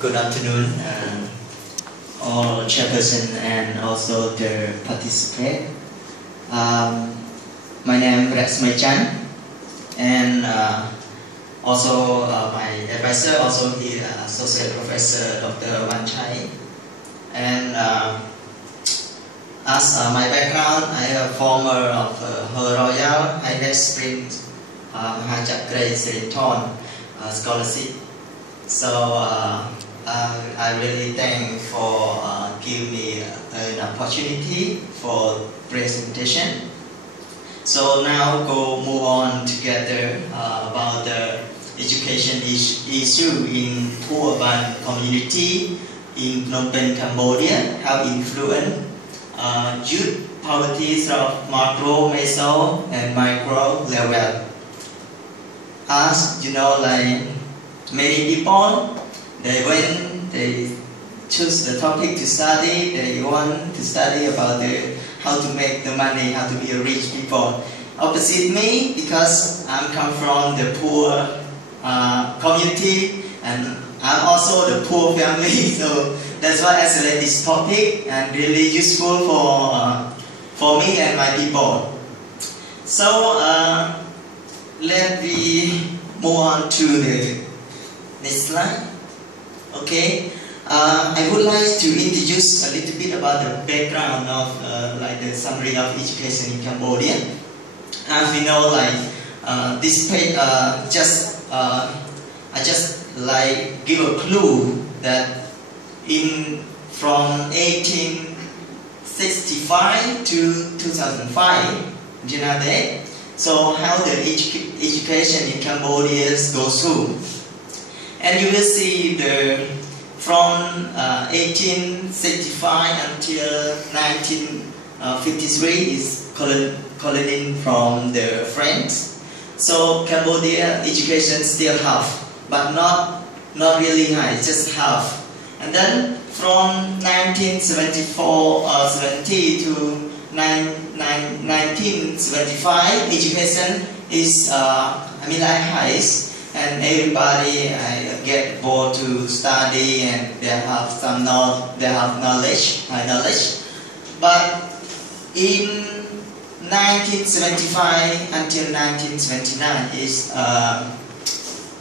good afternoon, all chairperson and also the participant. My name is Rex Maichan, and also my advisor, also the associate professor Dr. Wan Chai. And as my background, I am a former of Her Royal Highness Prince Mahachakra Sirinthorn scholarship. So I really thank for giving me an opportunity for presentation. So now go move on together about the education issue in poor urban community in Phnom Penh, Cambodia, how influence youth poverty of macro, meso, and micro level. As you know, like many people, when they choose the topic to study, they want to study about how to make the money, how to be a rich people. Opposite me, because I come from the poor community, and I'm also the poor family, so that's why I select this topic and really useful for me and my people. So let me move on to the next slide. Okay, I would like to introduce a little bit about the background of like the summary of education in Cambodia. As we know, like this page, I just like give a clue that from 1865 to 2005, you know that. So how the education in Cambodia goes through. And you will see from 1865 until 1953 is colony from the French. So Cambodia education still half, but not really high, just half. And then from 1970 to 1975, education is like highest. And everybody get bored to study, and they have knowledge, high knowledge. But in 1975 until 1979 is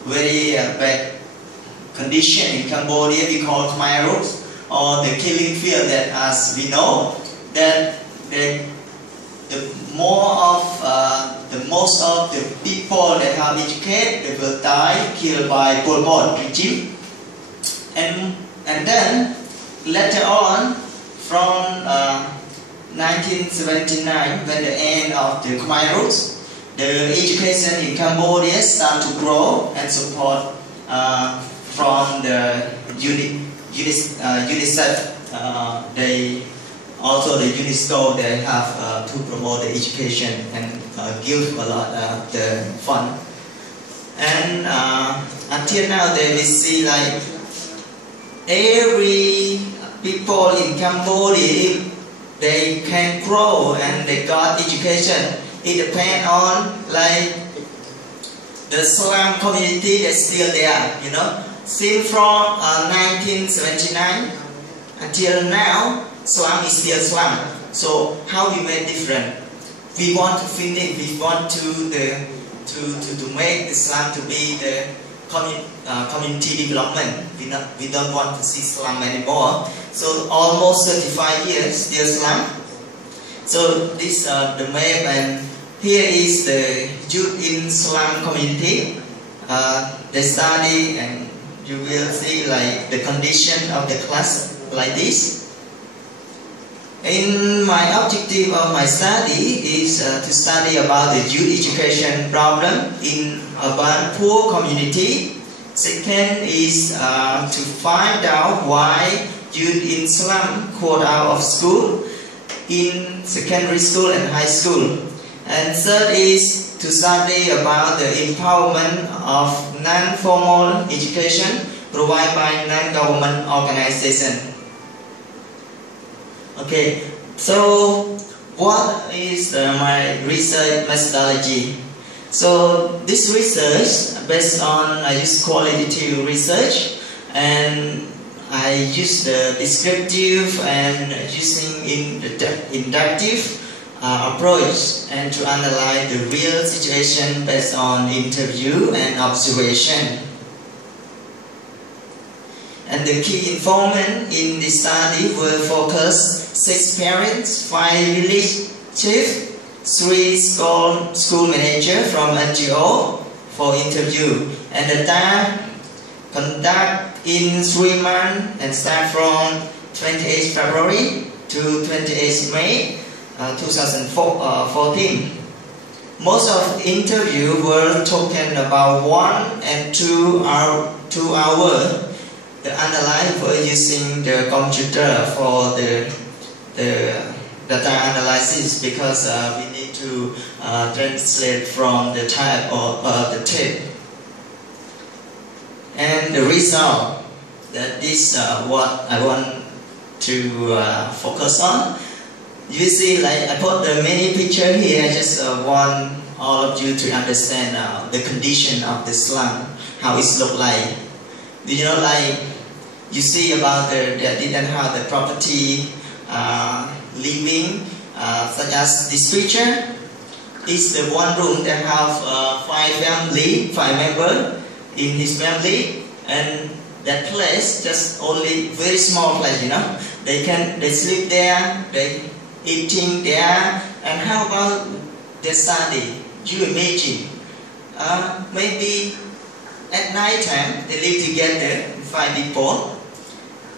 very bad condition in Cambodia. We call Khmer Rouge, or the killing field. That, as we know, that most of the people that have educated, they will die, killed by Pol Pot regime. And then later on, from 1979, when the end of the Khmer Rouge, the education in Cambodia start to grow and support from the UNICEF. Also the UNESCO, they have to promote the education and give a lot of the fund. And until now, they will see like every people in Cambodia, they can grow and they got education. It depends on like the slum community that's still there, you know. Since from 1979 until now, slum is still slum. So how we make different? We want to finish. We want to make the slum to be the community development. We don't want to see slum anymore. So almost 35 years still slum. So this the map, and here is the youth in slum community. They study, and you will see like the condition of the class like this. In my objective of my study is to study about the youth education problem in urban poor community. Second is to find out why youth in slum quit out of school in secondary school and high school. And third is to study about the empowerment of non-formal education provided by non-government organizations. Okay, so what is my research methodology? So this research based on I use qualitative research, and I use the descriptive and using inductive approach and to analyze the real situation based on interview and observation. And the key informant in the study will focus 6 parents, 5 village chiefs, 3 school manager from NGO for interview. And the time conduct in 3 months and start from 28 February to 28 May 2014. Most of the interview were talking about 1 and 2 hours. The analyze were using the computer for the data analysis because we need to translate from the type of the tape. And the result, that is what I want to focus on. You see, like I put the many picture here. I just want all of you to understand the condition of the slum, how it look like. Do you know, like you see about they didn't have the property, living, such as this picture. Is the one room that have 5 members in his family, and that place just only very small place, you know. They sleep there, they eating there, and how about their study? You imagine, maybe at night time they live together, 5 people.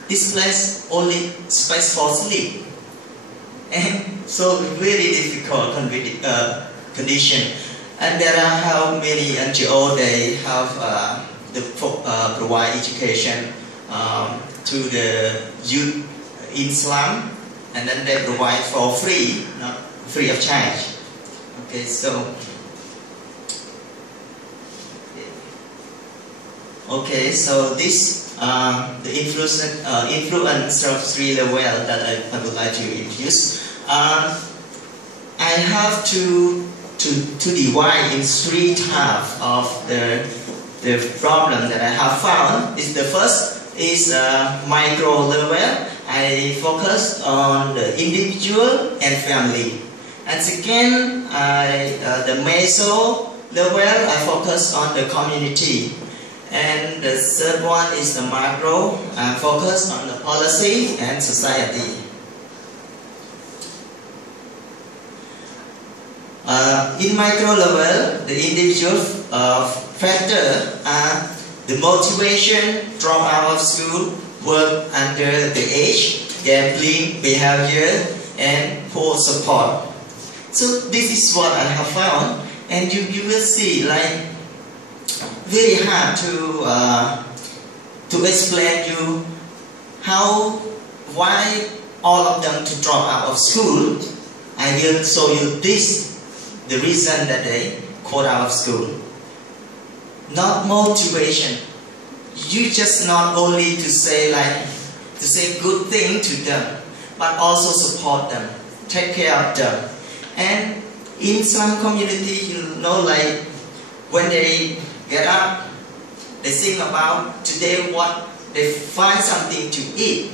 This place only space for sleep, and so very difficult condition. And there are how many NGO they have provide education to the youth in slum, and then they provide for free, not free of charge. Okay, so this the influence of 3 levels that I would like to introduce. I have to divide in 3 types of the problem that I have found. Is the first is micro level. I focus on the individual and family. And second, the meso level, I focus on the community. And the third one is the macro, I focus on the policy and society. In micro level, the individual factor are the motivation, drop out of school, work under the age, gambling behavior, and poor support. So this is what I have found, and you will see, like, very hard to explain you why all of them to drop out of school. I will show you this, the reason that they quit out of school. Not motivation. You just not only to say good thing to them, but also support them, take care of them. And in some community, you know, like when they get up, they think about today what they find something to eat,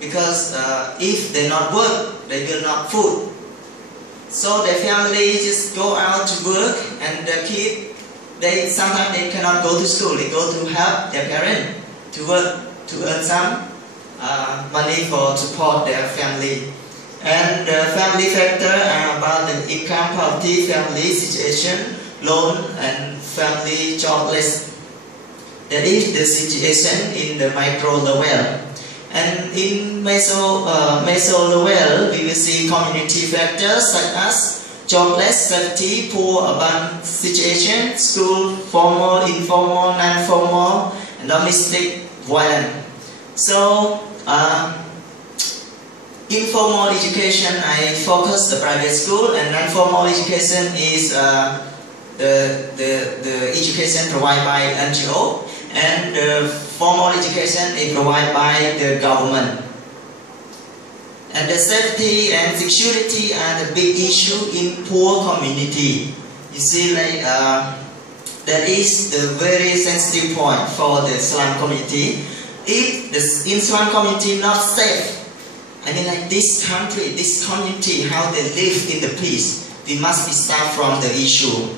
because if they not work, they will not food. So their family just go out to work, and the kid, sometimes they cannot go to school. They go to help their parents to work to earn some money for support their family. And the family factor are about the income, poverty, family situation, loan, and family jobless. That is the situation in the micro level. And in meso level, we will see community factors such as jobless, safety, poor, urban situation, school, formal, informal, non-formal, and domestic violence. So, informal education, I focus the private school, and non-formal education is the education provided by NGO, and the formal education is provided by the government. And the safety and security are the big issue in poor community. You see, like that is the very sensitive point for the slum community. if the Islam community not safe, I mean like this country, this community, how they live in the peace, we must start from the issue.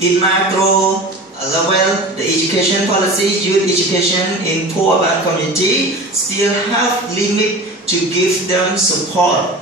In macro level, the education policy, youth education in poor urban community still have limit to give them support.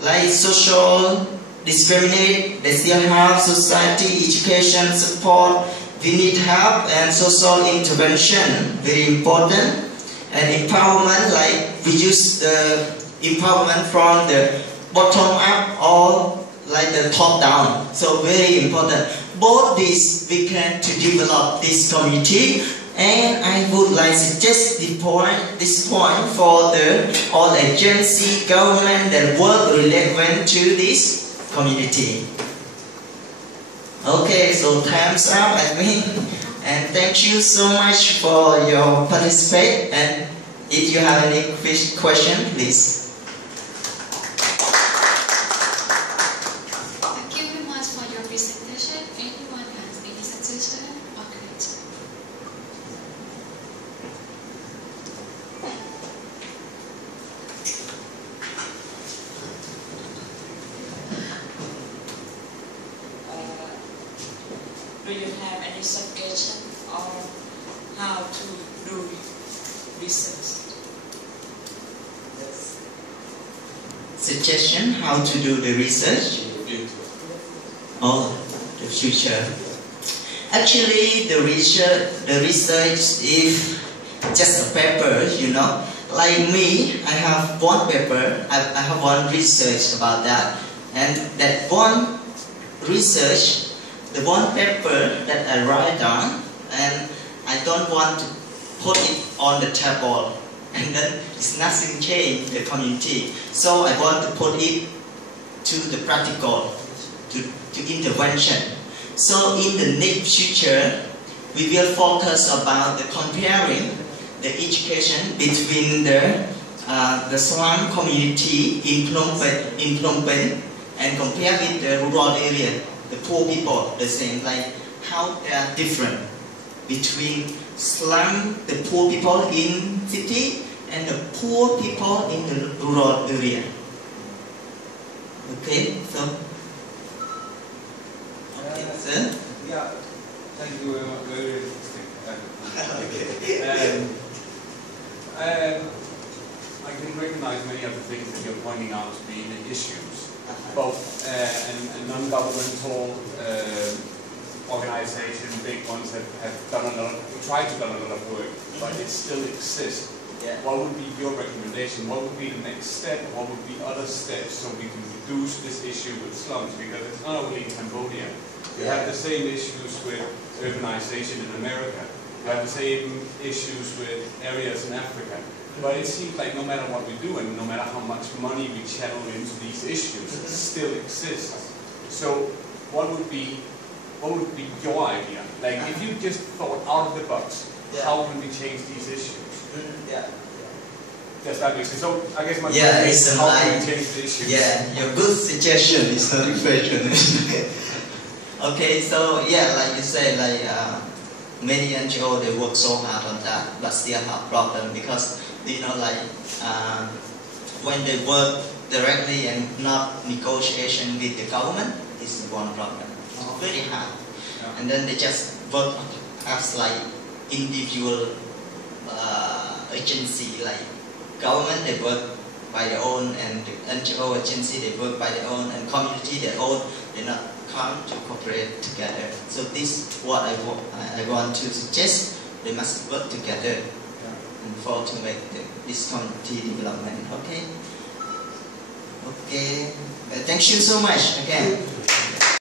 Like social discriminate, they still have society education support. We need help and social intervention, very important. And empowerment, like we use the empowerment from the bottom up or like the top down. So very important. Both these we can to develop this community, and I would like to suggest this point for the all agency, government that work relevant to this community. Okay, so time's up, I think, and thank you so much for your participation. And if you have any question, please. Do you have any suggestion on how to do research? Suggestion how to do the research? Oh, the future. Actually, the research is just a paper, you know. Like me, I have one paper, I have one research about that. And that one research, the one paper that I write down, and I don't want to put it on the table, and then it's nothing change the community. So I want to put it to the practical, to intervention. So in the next future, we will focus about the comparing the education between the slum community in Phnom Penh and compare with the rural area. The poor people, the same, like how they are different between slum, the poor people in city, and the poor people in the rural area. Okay, so. Okay, sir. Yeah, thank you very much. Very interesting. Okay. I can recognize many of the things that you're pointing out to be the issues. Both and non-governmental organizations, big ones that have done tried to do a lot of work, but it still exists. Yeah. What would be your recommendation? What would be the next step? What would be other steps so we can reduce this issue with slums? Because it's not only in Cambodia. You have the same issues with urbanization in America. You have the same issues with areas in Africa. But it seems like no matter what we do and no matter how much money we channel into these issues, it still exists. So what would be your idea? Like if you just thought out of the box, how can we change these issues? Yes, that makes sense. So I guess my question is how can we change the issues? Yeah, your good suggestion is not a question. Okay, so yeah, like you say, like many NGO they work so hard on that, but still have problem because you know, like when they work directly and not negotiation with the government, this is one problem. It's very hard, and then they just work as like individual agency, like government they work by their own, and the NGO agency they work by their own, and community their own. They not come to cooperate together. So this is what I want to suggest. They must work together to make this community development. Okay. Okay. Thank you so much again.